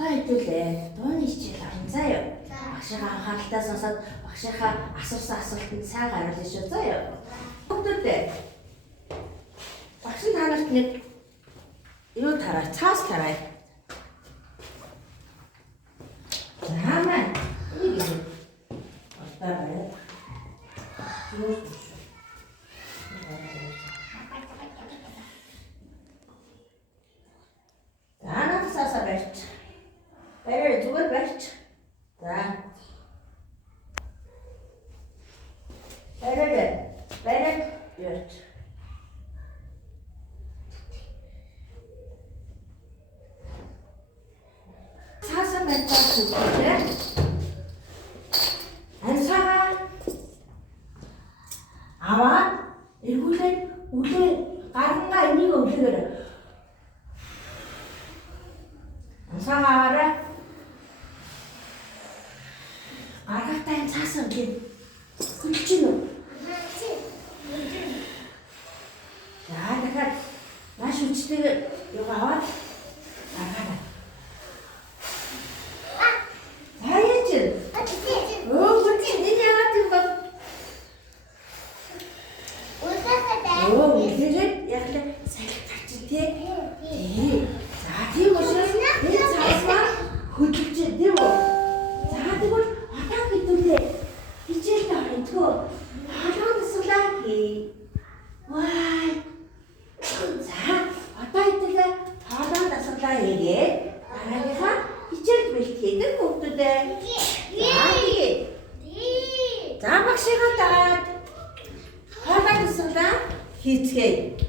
одоо хэдүүлээ. Дууны хичээл авсан заяа. Багшийнхаа анхааралтай сонсоод багшийнхаа асуусан асуултанд сайн хариулъя шүү заяа. Бүгдээ багш та нарт нэг юу тараа, цаас тараа. Намаа нэг юм. Одоо байна. Юу Саса барьч. Барай зүгээр барьч. За. Барай. Ярч. Саса барьж байгаа. Ансаа. Аваа. Үлээ гарангаа энийг үлээгэр. Ансаагаараа аргатай цаасан гин хөлж гин үү? За дахиад маш хүчтэйгээр юу аваад аргаараа. Хаяач. Хүч энэ яагаад юм бэ? Үлээгээд яг л салхи гарч тий. За тийм учраас энэ цаасаа хөдөлж тийм үү? За тэгвэл одоо хэдүүлээ. Хичээлд орчихгоо. Хаалга тасглаа хий. Вай. За одоо хэдүүлээ хаалга тасглаа хийгээд дараагийнхаа хичээлд бэлтгээдэг хүмүүстээ. За багшийнхаа дагаад хаалга тасглаа хийцгээе.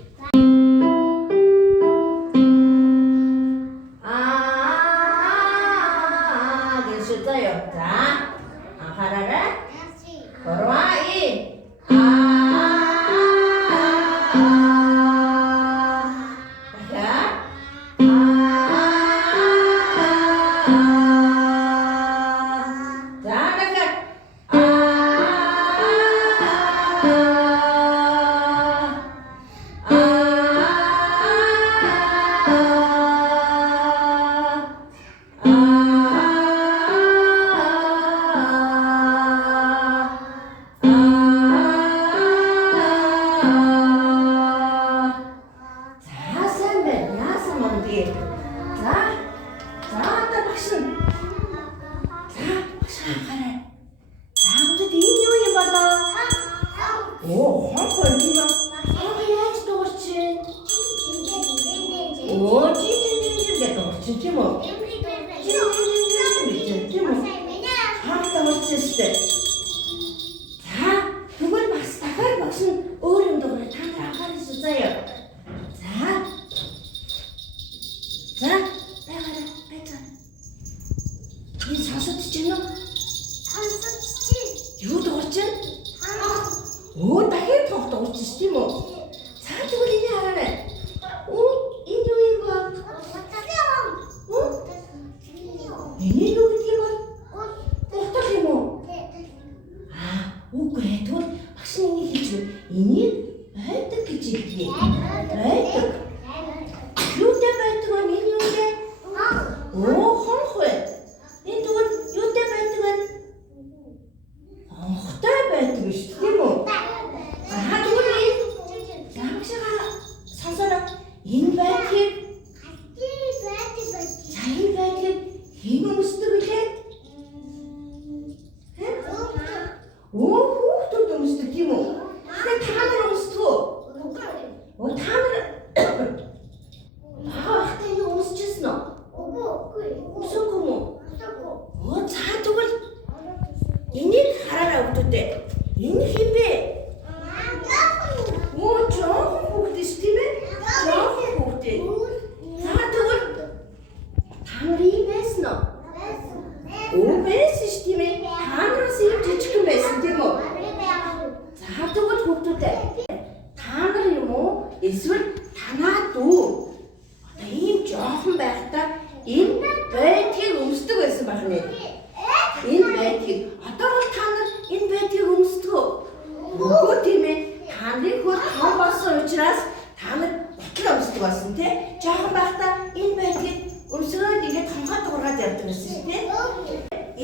өмсгөөд ингээд хонхоод ургаад явдаг гэсэн шүү дээ.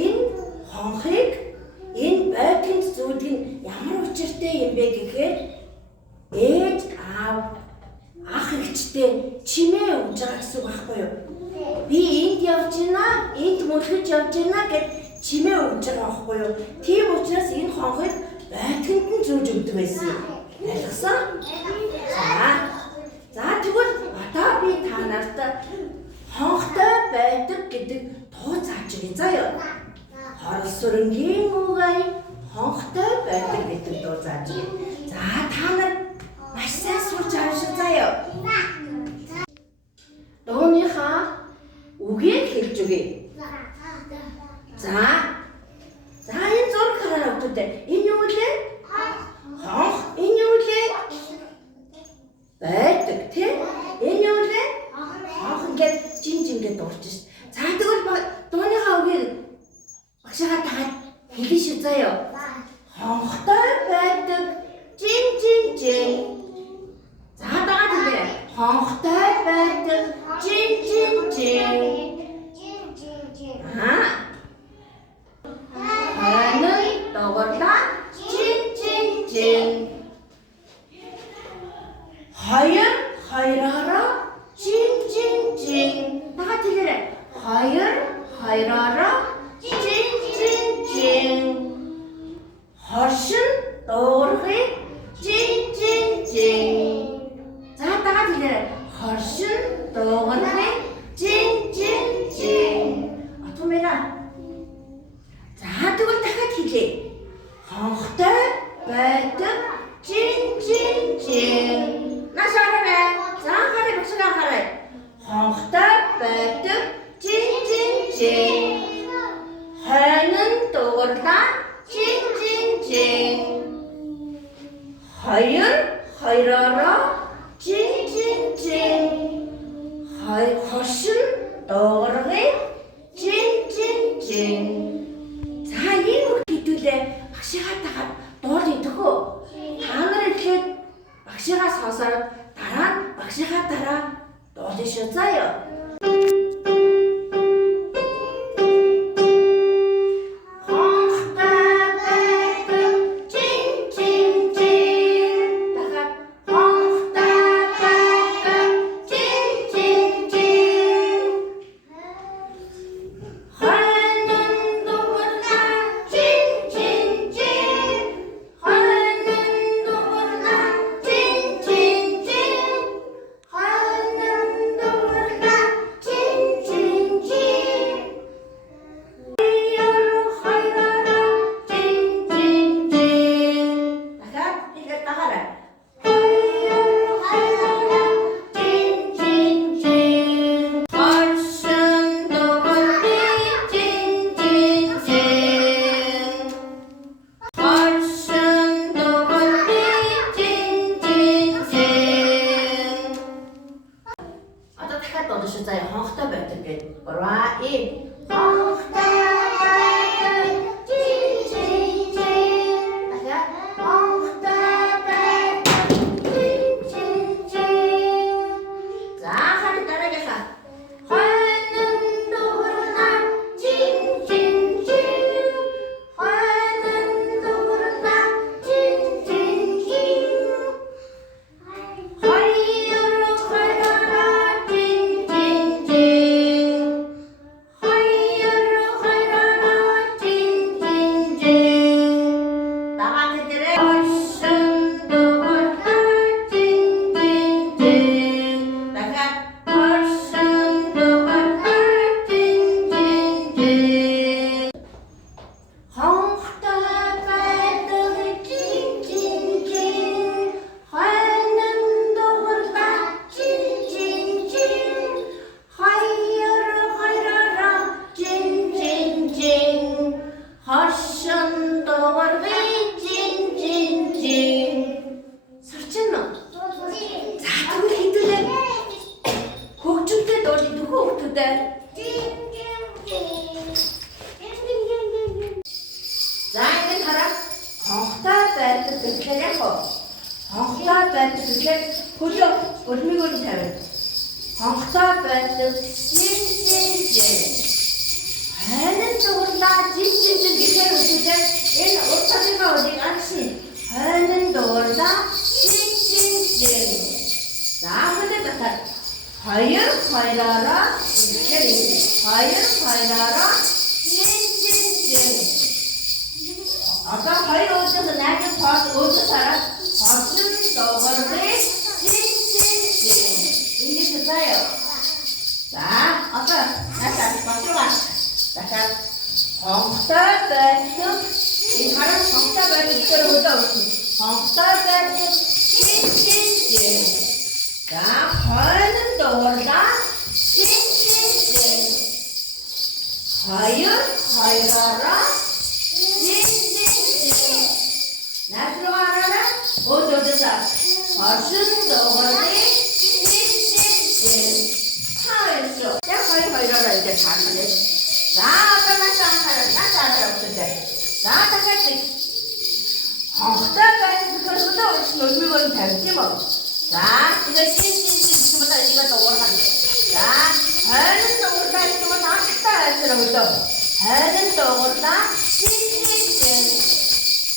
Энэ хонхыг энэ байдлын зүйлийг ямар учиртай юм бэ гэхээр ээж аав ах эгчтэй чимээ өгж байгаа гэсэн үг байхгүй юу? Би энд явж байна, энд мөлгөж явж байна гэд чимээ өгж байгаа байхгүй юу? Тийм учраас энэ хонхыг байдланд нь зөөж өгдөг байсан юм. Ойлгосон? За тэгвэл одоо би та нарт хонхтой байдаг гэдэг тоо заачиг заяа. Хорол сүрэнгийн үгэй хонхтой байдаг гэдэг тоо заачиг. За та нар маш сайн сурч авчих заяа. Дууныхаа үгийг хэлж өгье. За энэ зураг хараа өгдөө. Энэ юу вэ? Хонх. Энэ юу вэ? Байдаг тийм. Энэ юу вэ? Хонх ингээд жинжингээ дуурч ш. За тэгвэл дууныхаа үгийг багшаа таад хэлэн шүү заяа. Хонхтой байдаг жинжинжин. За дагаад хэлээ. Хонхтой байдаг жинжинжин. Хоног догорлаа жинжинжин. Хоёр хоёроо жинжинжин. Дагаад хэлээ. Хоёр хоёроо жинжинжин. Хоршин дуурхыг жинжинжин. За дагаад хэлээ. Хоршин дуурхыг жинжинжин. Атумэра. За тэгвэл дахиад хэлээ. Хонхтой байдаг жинжинжин. Нашаарай. За хараа багшаа хараа. Хонхтой байдаг жинжинжин. Хойнон дуурлаа жинжинжин. Хоёр хоёроо жинжинжин. Хоршин дуургыг жинжинжин. За ийм үг хэдүүлээ багшаа тагаад дуулын төхөө. Та нар ихэд багшаа сонсоод дараа нь багшаа дараа дуулын шүү заяа. Хонхтой байдаг гэдэг. Гурван хонхтой байдаг жинжинжин. Дахиад хонхтой байдаг жинжинжин. За харин дараагийнхаа. Хойнон дуурнаа жинжинжин. Хойнон дуурнаа жинжинжин. За ингээд хараа хонхтой байдаг гэхээр яг хонхтой байдаг гэхээр хөлөө өрмийг өөр тавина. Хонготой байдаг жин. Хайнан дурлаа жин гэхээр үгүйтэй энэ уртасынхаа үгийг анхшин. Хайнан дурлаа жин. За бүгд татаа. Хоёр хоёроо тэгэхээр хоёроо жин. Одоо хоёр өдөр найз пас өдөр сараа хоцсон дуурай жин. Ингэж заяа. За одоо насаа батруугаа. Дахиад хонготой байдаг. Энэ хараа хонготой байдаг гэхээр өдөө өгсөн. Хонготой байдаг жин. За хоёрын дурлаа жин. Хоёроо жин. Натруугаараа өдөөдөө хоцсон дуурай жин. 하였죠. 야, хоёроо 이제 다 하네. 자, одоо насаа өгсөндөө. За, дахиад хонготой байдаг гэхээр өдөө тавьж юм уу? За, тэгээ жин гэмээр игээ дуургана. За, хайрын дуурдаа юм таахтай айсраа өдөө. Хайрын дуурдаа жин.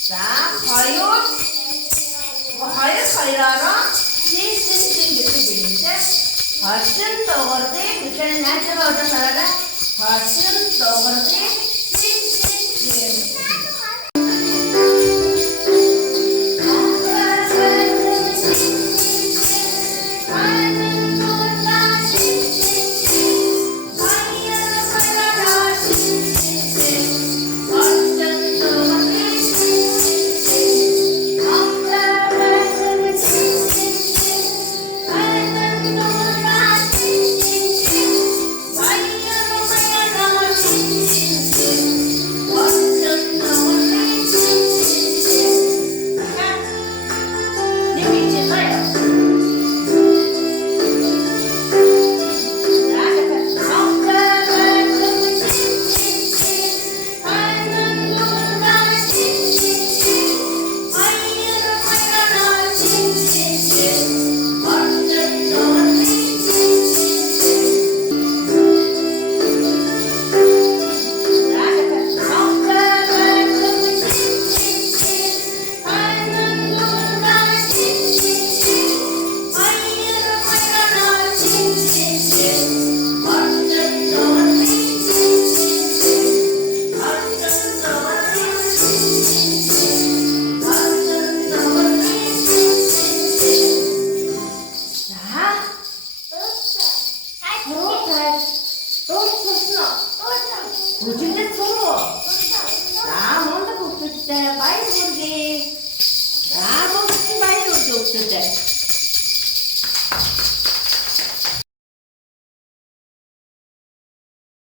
За, хоёроо жин гэдэг юм чинь. Хоцсон дуурай гэхээр найзгаа өдөр сараа хоцсон дуурай жин. Өчигдөр цоо.